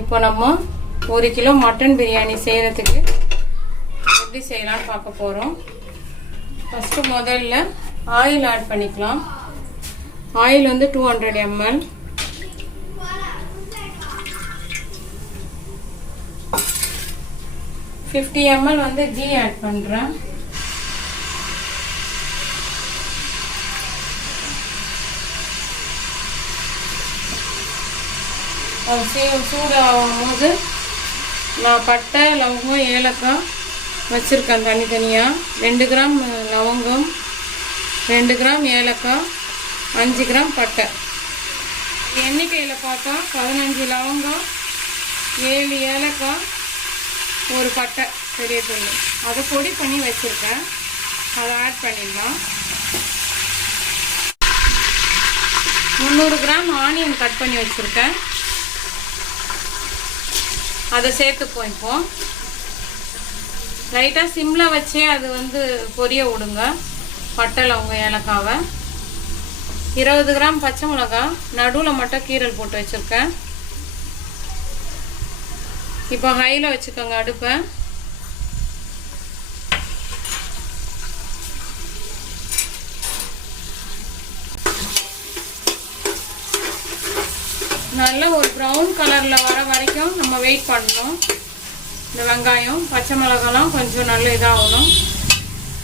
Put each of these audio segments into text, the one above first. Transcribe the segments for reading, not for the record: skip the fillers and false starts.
இப்போ நம்ம 1 kilo mutton biryani செய்யறதுக்கு எப்படி செய்யலாம்னு பார்க்க போறோம். ஃபர்ஸ்ட் முதல்ல ஆயில் ஆட் பண்ணிக்கலாம். ஆயில் வந்து 200 ml. $50 ml வந்து கீ ஆட் பண்றேன். சூடாகும் போது நான் பட்டை, லவங்கம், ஏலக்காய் வச்சுருக்கேன் தனித்தனியாக. 2 கிராம் லவங்கம், 2 கிராம் ஏலக்காய், 5 கிராம் பட்டை. எண்ணிக்கையில் பார்த்தா 15 லவங்கம், 7 ஏலக்காய், ஒரு பட்டை பெரிய துண்டு, அதை பொடி பண்ணி வச்சுருக்கேன். அதை ஆட் பண்ணிடலாம். 300 கிராம் ஆனியன் கட் பண்ணி வச்சுருக்கேன். அதை சேர்த்துப்போம். இப்போ லைட்டாக சிம்மில் வச்சே அது வந்து பொரிய விடுங்க. பட்டை, லவங்கம், ஏலக்காவை. 20 கிராம் பச்சை மிளகா நடுவில் மட்டும் கீரல் போட்டு வச்சுருக்கேன். இப்போ ஹையில் வச்சுக்கோங்க அடுப்பை. நல்ல ஒரு ப்ரௌன் கலரில் வர வரைக்கும் நம்ம வெயிட் பண்ணணும். இந்த வெங்காயம், பச்சை மிளகாலாம் கொஞ்சம் நல்ல இதாகணும்.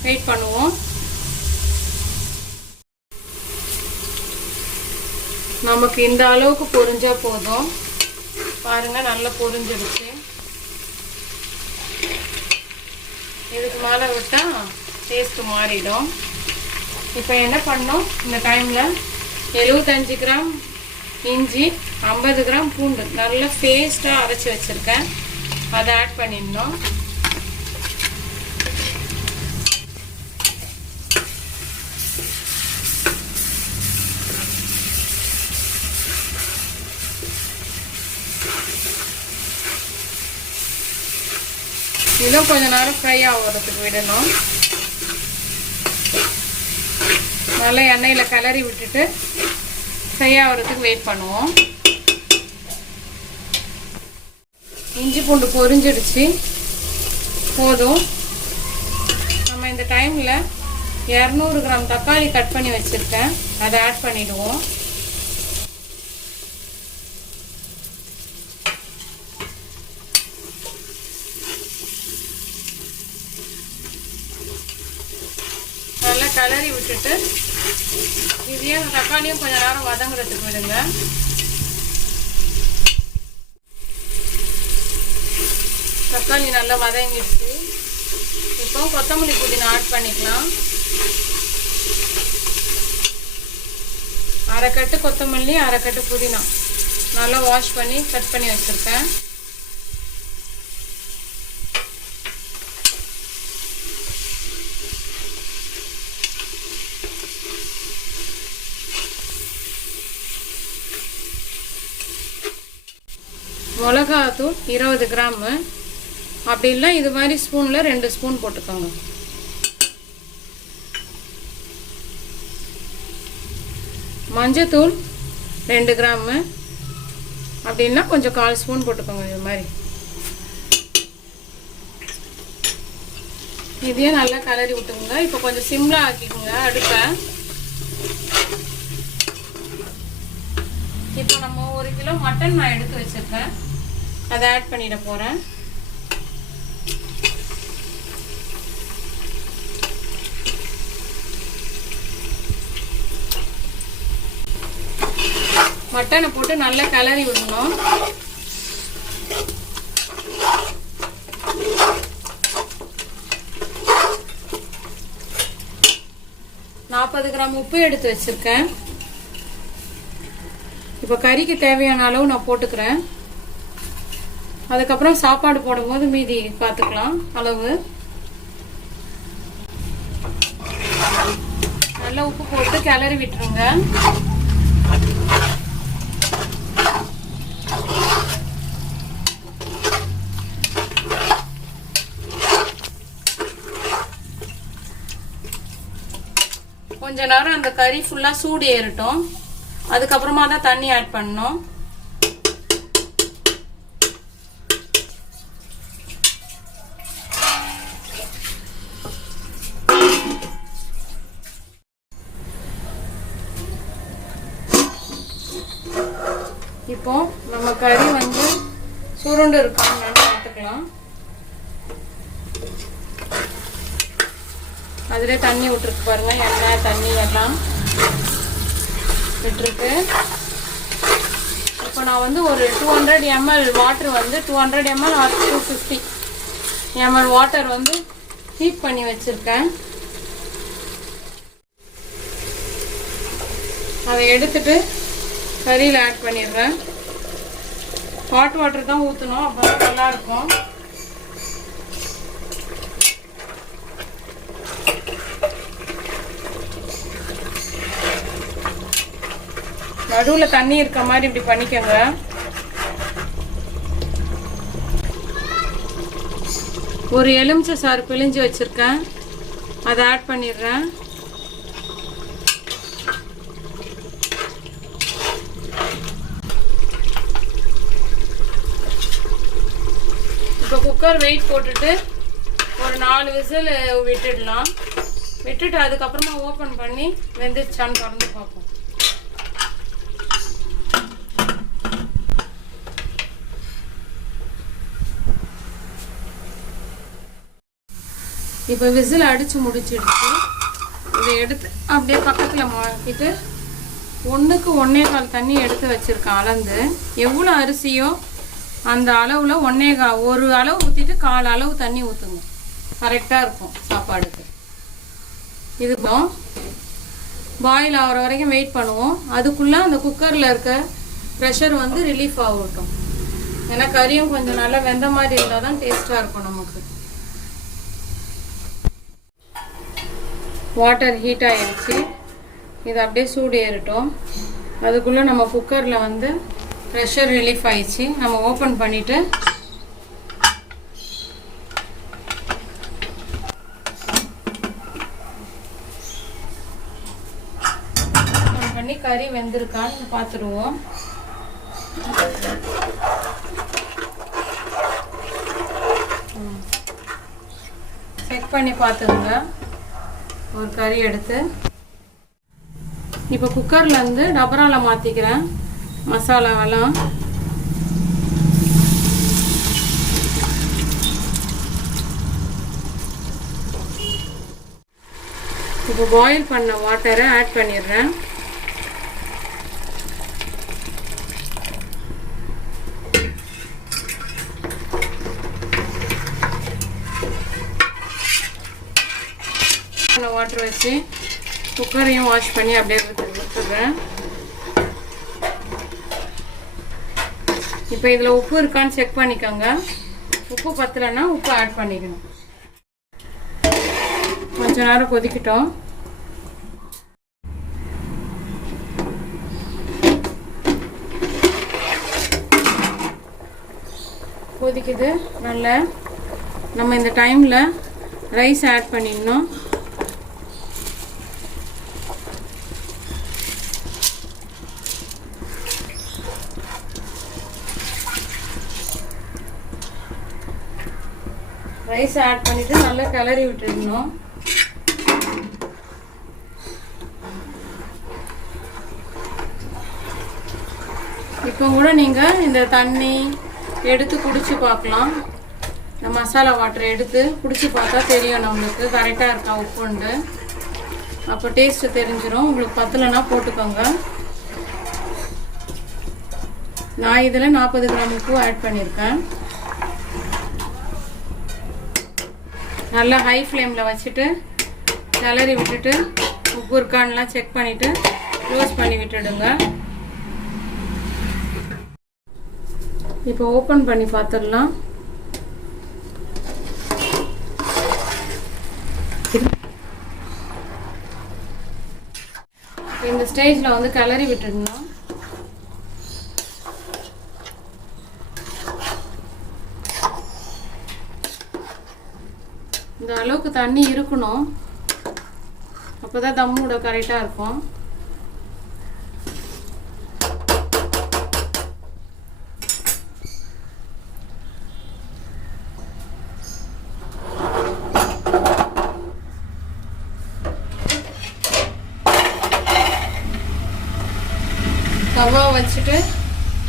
வெயிட் பண்ணுவோம். நமக்கு இந்த அளவுக்கு பொரிஞ்சா போதும். பாருங்க, நல்லா பொரிஞ்சிடுச்சு. இதுக்கு மேலே விட்டால் டேஸ்ட்டு மாறிடும். இப்போ என்ன பண்ணோம், இந்த டைமில் 75 கிராம் இஞ்சி, 50 கிராம் பூண்டு நல்லா பேஸ்ட்டாக அரைச்சி வச்சுருக்கேன். அதை ஆட் பண்ணிடணும். இதுவும் கொஞ்ச நேரம் ஃப்ரை ஆகிறதுக்கு விடணும். நல்லா எண்ணெயில் கிளறி விட்டுட்டு ஃப்ரை ஆகிறதுக்கு வெயிட் பண்ணுவோம். இஞ்சி பூண்டு பொரிஞ்சிடுச்சு, போதும். நம்ம இந்த டைமில் 200 கிராம் தக்காளி கட் பண்ணி வச்சுருக்கேன். அதை ஆட் பண்ணிவிடுவோம். நல்லா கிளறி விட்டுட்டு இதையும் தக்காளியும் கொஞ்சம் நேரம் வதங்குறதுக்கு விடுங்க. தக்காளி நல்லா வதங்கிடுச்சு. இப்போ கொத்தமல்லி புதினா ஆட் பண்ணிக்கலாம். 1/2 கட்டு கொத்தமல்லி, 1/2 கட்டு புதினா நல்லா வாஷ் பண்ணி கட் பண்ணி வச்சுருக்கேன். மிளகாத்தூள் 20 கிராமு. அப்படி இல்லை இது மாதிரி ஸ்பூனில் 2 ஸ்பூன் போட்டுக்கோங்க. மஞ்சத்தூள் 2 கிராமு. அப்படின்னா கொஞ்சம் 1/4 ஸ்பூன் போட்டுக்கோங்க. இது மாதிரி இதையும் நல்லா கலரி விட்டுங்க. இப்போ கொஞ்சம் சிம்மில் ஆக்கிக்கோங்க அடுப்பை. இப்போ நம்ம 1 கிலோ மட்டன் நான் எடுத்து வச்சுருக்கேன். அதை ஆட் பண்ணிட போகிறேன். மட்டனை போட்டு நல்லா கிளறி விடணும். $40 கிராம் உப்பு எடுத்து வச்சிருக்கேன். இப்போ கறிக்கு தேவையான அளவு நான் போட்டுக்கிறேன். அதுக்கப்புறம் சாப்பாடு போடும்போது மீதி பார்த்துக்கலாம் அளவு. நல்லா உப்பு போட்டு கிளறி விட்டுருங்க. கொஞ்ச நேரம் அந்த கறி ஃபுல்லா சூடு ஏறட்டும். அதுக்கப்புறமா தான் தண்ணி ஆட் பண்ணணும். இப்போ நம்ம கறி வந்து சுருண்டு இருக்கான்னு பார்த்துக்கலாம். அதிலே தண்ணி விட்டுருக்கு பாருங்க, எண்ணெய் தண்ணி எல்லாம் விட்டுருக்கு. இப்போ நான் வந்து ஒரு 200 ml வாட்டர் வந்து 200 ml ஆர் 250 ml வாட்டர் வந்து ஹீட் பண்ணி வச்சுருக்கேன். அதை எடுத்துட்டு கறியில் ஆட் பண்ணிடுறேன். ஹாட் வாட்டர் தான் ஊற்றணும், அப்போ தான் நல்லாயிருக்கும். நடுவில் தண்ணி இருக்க மாதிரி இப்படி பண்ணிக்கோங்க. ஒரு எலுமிச்சை சாறு பிழிஞ்சு வச்சுருக்கேன், அதை ஆட் பண்ணிடுறேன். இப்போ குக்கர் வெயிட் போட்டுட்டு ஒரு 4 விசில் விட்டுடலாம். விட்டுட்டு அதுக்கப்புறமா ஓப்பன் பண்ணி வெந்துருச்சான்னு திறந்து பார்ப்போம். இப்போ விசில் அடித்து முடிச்சிடுச்சு. இதை எடுத்து அப்படியே பக்கத்தில் மாற்றிட்டு 1க்கு 1.25 தண்ணி எடுத்து வச்சுருக்கேன் அளந்து. எவ்வளோ அரிசியோ அந்த அளவில் 1.25 ஒரு அளவு ஊற்றிட்டு 1/4 அளவு தண்ணி ஊற்றுங்க, கரெக்டாக இருக்கும் சாப்பாடுக்கு. இது பாயில் ஆகிற வரைக்கும் வெயிட் பண்ணுவோம். அதுக்குள்ளே அந்த குக்கரில் இருக்க ப்ரெஷர் வந்து ரிலீஃப் ஆகட்டும். ஏன்னா கறியும் கொஞ்சம் நல்லா வெந்த மாதிரி இருந்தால் தான் டேஸ்ட்டாக இருக்கும் நமக்கு. வாட்டர் ஹீட் ஆகிடுச்சு, இது அப்படியே சூடு ஏறட்டும். அதுக்குள்ளே நம்ம குக்கரில் வந்து ப்ரெஷர் ரிலீஃப் ஆயிடுச்சு. நம்ம ஓப்பன் பண்ணிவிட்டு கறி வெந்திருக்கான்னு பார்த்துடுவோம். செக் பண்ணி பார்த்துங்க. ஒரு கறி எடுத்து இப்போ குக்கர்லேருந்து டபராவில் மாற்றிக்கிறேன் மசாலாவெல்லாம். இப்போ பாயில் பண்ண வாட்டரை ஆட் பண்ணிடுறேன். வாட்டர் வச்சு குக்கரையும் வாஷ் பண்ணி அப்படியே விட்டுடுறேன். இப்போ இதில் உப்பு இருக்கான்னு செக் பண்ணிக்கோங்க. உப்பு பத்தலைன்னா உப்பு ஆட் பண்ணிக்கணும். கொஞ்ச நேரம் கொதிக்கிட்டோம். கொதிக்குது நல்லா. நம்ம இந்த டைமில் ரைஸ் ஆட் பண்ணிடணும். ரைஸ் ஆட் பண்ணிட்டு நல்லா கிளறி விட்டுடணும். இப்போ கூட நீங்கள் இந்த தண்ணி எடுத்து குடிச்சு பார்க்கலாம். இந்த மசாலா வாட்டரை எடுத்து குடிச்சு பார்த்தா தெரியும் நம்மளுக்கு கரெக்டாக இருக்கா உப்புண்டு. அப்போ டேஸ்ட்டு தெரிஞ்சிடும். உங்களுக்கு பத்தலைன்னா போட்டுக்கோங்க. நான் இதில் 40 கிராம் உப்பு ஆட் பண்ணியிருக்கேன். நல்லா ஹை ஃப்ளேமில் வச்சுட்டு கிளறி விட்டுட்டு உப்பு இருக்கான்லாம் செக் பண்ணிவிட்டு க்ளோஸ் பண்ணி விட்டுடுங்க. இப்போ ஓப்பன் பண்ணி பார்த்துடலாம். இந்த ஸ்டேஜில் வந்து கிளறி விட்டுடணும். இந்த அளவுக்கு தண்ணி இருக்கணும், அப்போ தான் தம்மோட கரெக்டாக இருக்கும். தவா வச்சுட்டு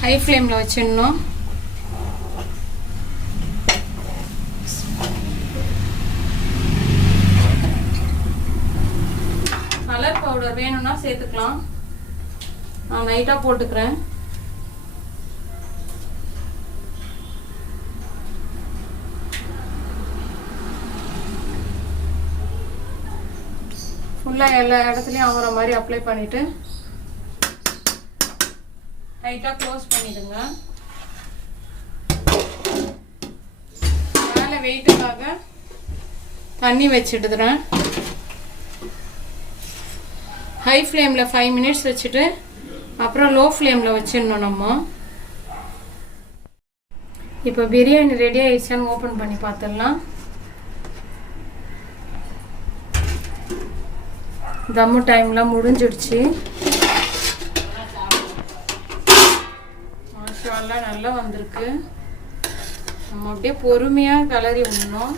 ஹை ஃப்ளேமில் வச்சிடணும். கலர் பவுடர் வேணும்னா சேர்த்துக்கலாம். நான் லைட்டாக போட்டுக்கிறேன். ஃபுல்லாக எல்லா இடத்துலையும் ஆகிற மாதிரி அப்ளை பண்ணிவிட்டு லைட்டாக க்ளோஸ் பண்ணிடுங்க. மேலே வெயிட்டுக்காக தண்ணி வச்சுடுறேன். ஹை ஃப்ளேமில் 5 மினிட்ஸ் வச்சுட்டு அப்புறம் லோ ஃப்ளேமில் வச்சிடணும் நம்ம. இப்போ பிரியாணி ரெடி ஆயிடுச்சான்னு ஓப்பன் பண்ணி பார்த்துடலாம். தம்மு டைம்லாம் முடிஞ்சிடுச்சு. மாஷாஅல்லாஹ் நல்லா வந்திருக்கு. நம்ம அப்படியே பொறுமையாக கிளறி விடணும்.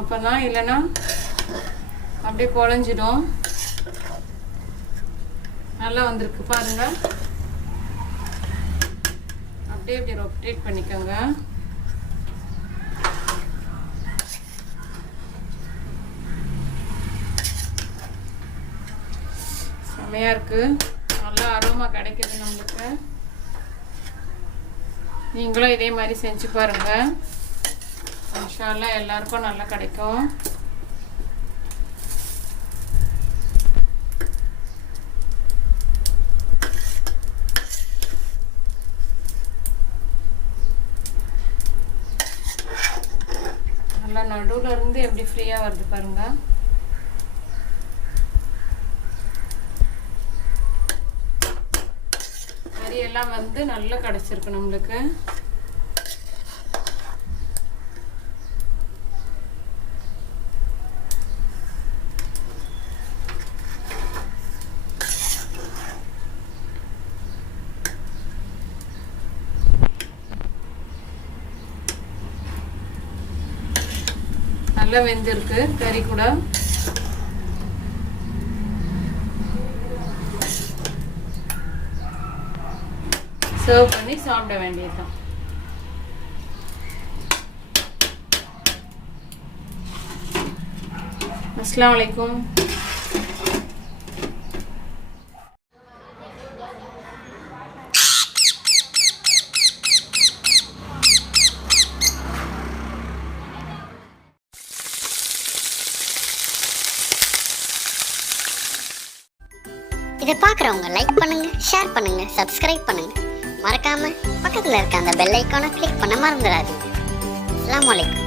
அப்போ தான் இல்லைன்னா அப்படியே குழஞ்சிடும். நல்லா வந்திருக்கு பாருங்க. அப்படியே இப்படி ரொட்டேட் பண்ணிக்கோங்க. செமையா இருக்கு. நல்லா அரோமா கிடைக்குது நம்மளுக்கு. நீங்களும் இதே மாதிரி செஞ்சு பாருங்க. இன்ஷா அல்லாஹ் எல்லாருக்கும் நல்லா கிடைக்கும். நல்லா நடுவில் இருந்து எப்படி ஃப்ரீயாக வருது பாருங்க. கறியெல்லாம் வந்து நல்லா கிடச்சிருக்கு நம்மளுக்கு. நல்லா வெந்திருக்கு கறி கூட. சர்வ் பண்ணி சாப்பிட வேண்டியதுதான். அஸ்ஸலாமு அலைக்கும். இதை பார்க்குறவங்க லைக் பண்ணுங்க, ஷேர் பண்ணுங்க, சப்ஸ்கிரைப் பண்ணுங்க. மறக்காம பக்கத்தில் இருக்க அந்த பெல் ஐக்கானை கிளிக் பண்ண மறந்துடாதீங்க. அஸ்ஸலாமு அலைக்கும்.